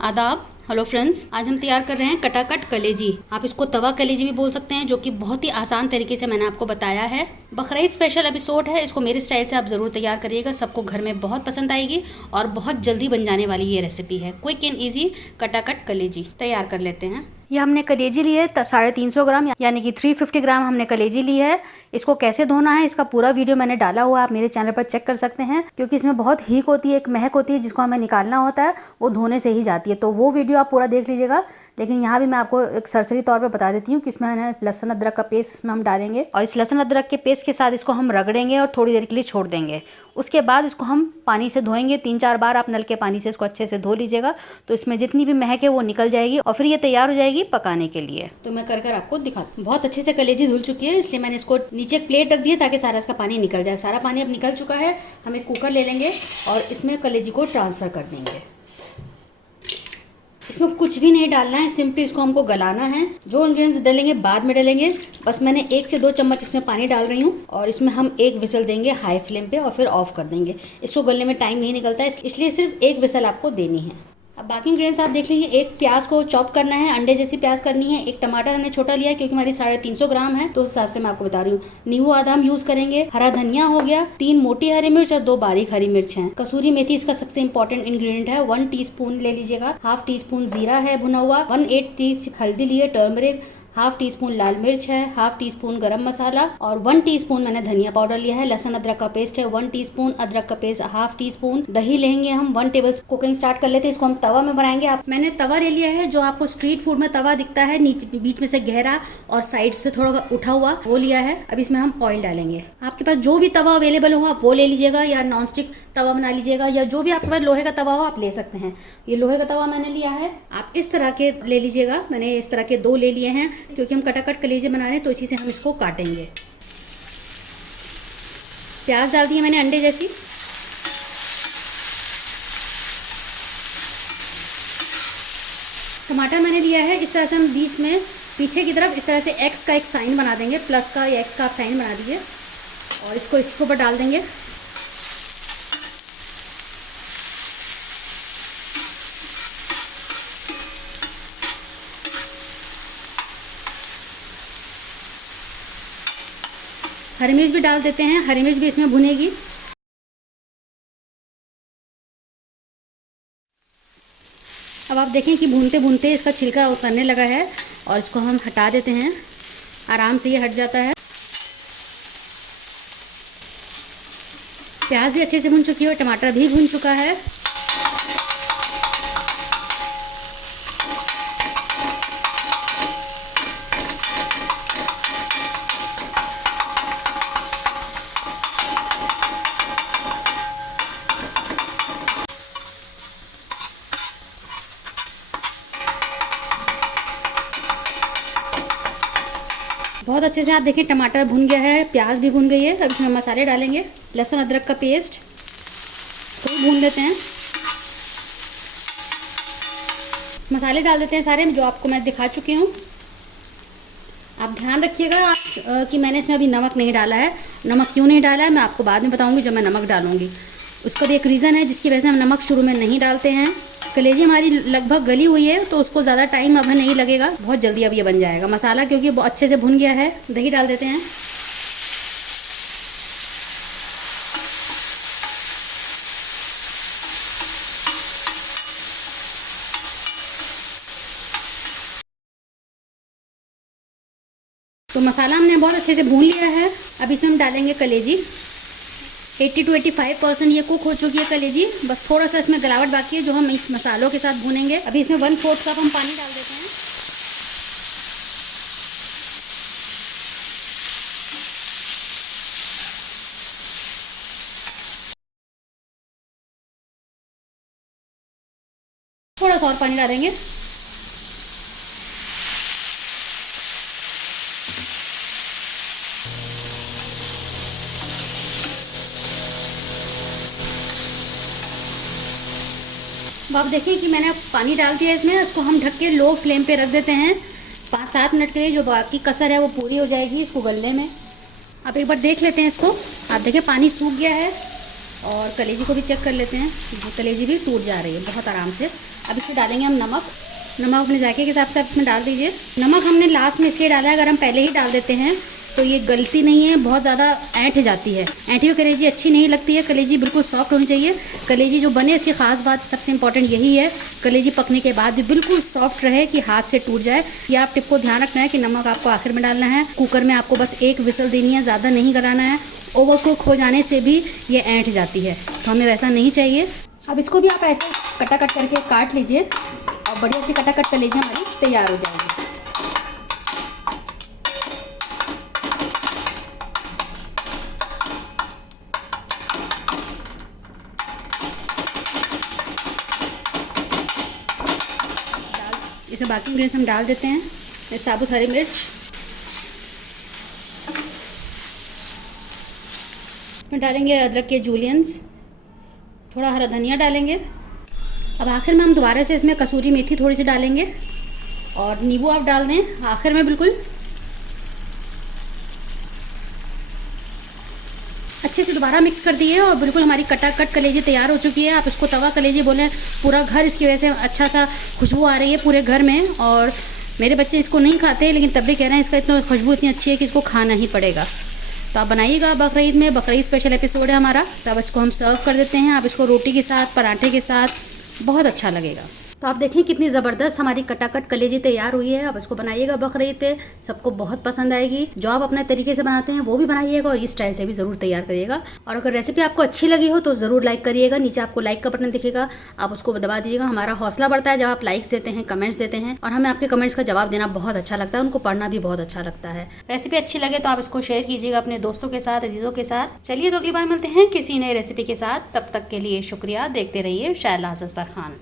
आदाब। Hello friends, आज हम तैयार कर रहे हैं कटाकट कलेजी। आप इसको तवा कलेजी भी बोल सकते हैं, जो कि बहुत ही आसान तरीके से मैंने आपको बताया है। बकरीद स्पेशल एपिसोड है, इसको मेरे स्टाइल से आप ज़रूर तैयार करिएगा। सबको घर में बहुत पसंद आएगी और बहुत जल्दी बन जाने वाली ये रेसिपी है। क्विक एंड ईजी कटाकट कलेजी तैयार कर लेते हैं। ये हमने कलेजी ली है 350 ग्राम, यानी कि 350 ग्राम हमने कलेजी ली है। इसको कैसे धोना है इसका पूरा वीडियो मैंने डाला हुआ है, आप मेरे चैनल पर चेक कर सकते हैं। क्योंकि इसमें बहुत हीक होती है, एक महक होती है जिसको हमें निकालना होता है, वो धोने से ही जाती है। तो वो वीडियो आप पूरा देख लीजिएगा। लेकिन यहाँ भी मैं आपको एक सरसरी तौर पे बता देती हूँ कि इसमें है लहसुन अदरक का पेस्ट इसमें हम डालेंगे, और इस लहसुन अदरक के पेस्ट के साथ इसको हम रगड़ेंगे और थोड़ी देर के लिए छोड़ देंगे। उसके बाद इसको हम पानी से धोएंगे 3-4 बार। आप नल के पानी से इसको अच्छे से धो लीजिएगा, तो इसमें जितनी भी महक है वो निकल जाएगी और फिर ये तैयार हो जाएगी पकाने के लिए। तो मैं कर आपको दिखाती हूँ। बहुत अच्छे से कलेजी धुल चुकी है, इसलिए मैंने इसको नीचे एक प्लेट रख दी है ताकि सारा इसका पानी निकल जाए। सारा पानी अब निकल चुका है। हम एक कुकर ले लेंगे और इसमें कलेजी को ट्रांसफ़र कर देंगे। इसमें कुछ भी नहीं डालना है, सिंपली इसको हमको गलाना है। जो इंग्रेडिएंट्स डालेंगे बाद में डालेंगे। बस मैंने 1 से 2 चम्मच इसमें पानी डाल रही हूँ और इसमें हम 1 विसल देंगे हाई फ्लेम पे और फिर ऑफ कर देंगे। इसको गलने में टाइम नहीं निकलता है, इसलिए सिर्फ 1 विसल आपको देनी है। अब बाकी इंग्रेडिएंट्स आप देख लीजिए। एक प्याज को चॉप करना है, अंडे जैसी प्याज करनी है। एक टमाटर हमने छोटा लिया है क्योंकि हमारी 350 ग्राम है, तो उस हिसाब से मैं आपको बता रही हूँ। नींबू आधा हम यूज करेंगे। हरा धनिया हो गया, 3 मोटी हरी मिर्च और 2 बारीक हरी मिर्च हैं। कसूरी मेथी इसका सबसे इंपॉर्टेंट इंग्रेडिएंट है, 1 टीस्पून ले लीजिएगा। ½ टीस्पून जीरा है भुना हुआ, 1/8 टीस्पून हल्दी लिए, टर्मरिक, ½ टीस्पून लाल मिर्च है, ½ टीस्पून गरम मसाला और 1 टीस्पून मैंने धनिया पाउडर लिया है। लहसुन अदरक का पेस्ट है 1 टीस्पून, अदरक का पेस्ट ½ टीस्पून। दही लेंगे हम 1 टेबल। कुकिंग स्टार्ट कर लेते हैं। इसको हम तवा में बनाएंगे। मैंने तवा ले लिया है, जो आपको स्ट्रीट फूड में तवा दिखता है, नीचे बीच में से गहरा और साइड से थोड़ा उठा हुआ, वो लिया है। अब इसमें हम ऑयल डालेंगे। आपके पास जो भी तवा अवेलेबल हो आप वो ले लीजिएगा, या नॉन स्टिक तवा बना लीजिएगा, या जो भी आपके पास लोहे का तवा हो आप ले सकते हैं। ये लोहे का तवा मैंने लिया है, आप इस तरह के ले लीजिएगा। मैंने इस तरह के 2 ले लिए हैं क्योंकि हम कटाकट कलेजे बना रहे हैं, तो इसी से हम इसको काटेंगे। प्याज डाल दिए मैंने अंडे जैसी। टमाटर मैंने लिया है। इस तरह से हम बीच में पीछे की तरफ इस तरह से एक्स का एक साइन बना देंगे, प्लस का या एक्स का आप साइन बना दीजिए और इसको इसके ऊपर डाल देंगे। हरी मिर्च भी डाल देते हैं, हरी मिर्च भी इसमें भुनेगी। अब आप देखें कि भूनते भूनते इसका छिलका उतरने लगा है और इसको हम हटा देते हैं। आराम से ये हट जाता है। प्याज भी अच्छे से भुन चुकी है और टमाटर भी भुन चुका है। बहुत अच्छे से आप देखिए टमाटर भुन गया है, प्याज भी भुन गई है। अब इसमें मसाले डालेंगे। लहसुन अदरक का पेस्ट तो भून लेते हैं। मसाले डाल देते हैं सारे जो आपको मैं दिखा चुकी हूँ। आप ध्यान रखिएगा कि मैंने इसमें अभी नमक नहीं डाला है। नमक क्यों नहीं डाला है मैं आपको बाद में बताऊँगी जब मैं नमक डालूँगी। उसका भी एक रीज़न है जिसकी वजह से हम नमक शुरू में नहीं डालते हैं। कलेजी हमारी लगभग गली हुई है, तो उसको ज़्यादा टाइम अब नहीं लगेगा, बहुत जल्दी अब ये बन जाएगा। मसाला क्योंकि बहुत अच्छे से भुन गया है। दही डाल देते हैं। तो मसाला हमने बहुत अच्छे से भून लिया है। अब इसमें हम डालेंगे कलेजी। 80 to 85% ये कुक हो चुकी है कलेजी। बस थोड़ा सा इसमें गलावट बाकी है जो हम इस मसालों के साथ भूनेंगे। अभी इसमें 1/4 कप हम पानी डाल देते हैं। थोड़ा सा और पानी डालेंगे। अब आप देखिए कि मैंने पानी डाल दिया इसमें। इसको हम ढक के लो फ्लेम पे रख देते हैं 5-7 मिनट के लिए। जो बाकी कसर है वो पूरी हो जाएगी इसको गलने में। अब एक बार देख लेते हैं इसको। आप देखिए पानी सूख गया है और कलेजी को भी चेक कर लेते हैं। कलेजी भी टूट जा रही है बहुत आराम से। अब इसमें डालेंगे हम नमक। नमक अपने जायके के हिसाब से आप इसमें डाल दीजिए। नमक हमने लास्ट में इसलिए डाला है, अगर हम पहले ही डाल देते हैं तो ये गलती नहीं है, बहुत ज़्यादा ऐंठ जाती है। ऐंठी हुई कलेजी अच्छी नहीं लगती है। कलेजी बिल्कुल सॉफ्ट होनी चाहिए। कलेजी जो बने इसकी ख़ास बात सबसे इंपॉर्टेंट यही है, कलेजी पकने के बाद भी बिल्कुल सॉफ्ट रहे कि हाथ से टूट जाए। ये आप टिप को ध्यान रखना है कि नमक आपको आखिर में डालना है। कुकर में आपको बस एक विसल देनी है, ज़्यादा नहीं गलाना है। ओवर कुक हो जाने से भी ये ऐंठ जाती है, तो हमें वैसा नहीं चाहिए। अब इसको भी आप ऐसे कटाकट करके काट लीजिए और बढ़िया सी कटाकट कलेजी हमारी तैयार हो जाएगी। इसे बाकी इंग्रेडिएंट्स हम डाल देते हैं। साबुत हरी मिर्च, इसमें डालेंगे अदरक के जूलियंस, थोड़ा हरा धनिया डालेंगे। अब आखिर में हम दोबारा से इसमें कसूरी मेथी थोड़ी सी डालेंगे और नींबू आप डाल दें आखिर में। बिल्कुल अच्छे से दोबारा मिक्स कर दिए और बिल्कुल हमारी कटाकट कलेजी तैयार हो चुकी है। आप इसको तवा कलेजी बोलें, पूरा घर इसकी वजह से अच्छा सा खुशबू आ रही है पूरे घर में। और मेरे बच्चे इसको नहीं खाते लेकिन तब भी कह रहे हैं इसका इतना खुशबू इतनी अच्छी है कि इसको खाना ही पड़ेगा। तो आप बनाइएगा बकरीद में। बकरीद स्पेशल एपिसोड है हमारा। तब इसको हम सर्व कर देते हैं। आप इसको रोटी के साथ, पराठे के साथ, बहुत अच्छा लगेगा। तो आप देखें कितनी ज़बरदस्त हमारी कटाकट कलेजी तैयार हुई है। अब इसको बनाइएगा बकरीद पे, सबको बहुत पसंद आएगी। जो आप अपने तरीके से बनाते हैं वो भी बनाइएगा और इस स्टाइल से भी ज़रूर तैयार करिएगा। और अगर रेसिपी आपको अच्छी लगी हो तो ज़रूर लाइक करिएगा। नीचे आपको लाइक का बटन दिखेगा, आप उसको दबा दीजिएगा। हमारा हौसला बढ़ता है जब आप लाइक्स देते हैं, कमेंट्स देते हैं, और हमें आपके कमेंट्स का जवाब देना बहुत अच्छा लगता है, उनको पढ़ना भी बहुत अच्छा लगता है। रेसिपी अच्छी लगे तो आप इसको शेयर कीजिएगा अपने दोस्तों के साथ, अजीज़ों के साथ। चलिए तो अगली बार मिलते हैं किसी नई रेसिपी के साथ। तब तक के लिए शुक्रिया। देखते रहिए शैलाज़ अस्तर खान।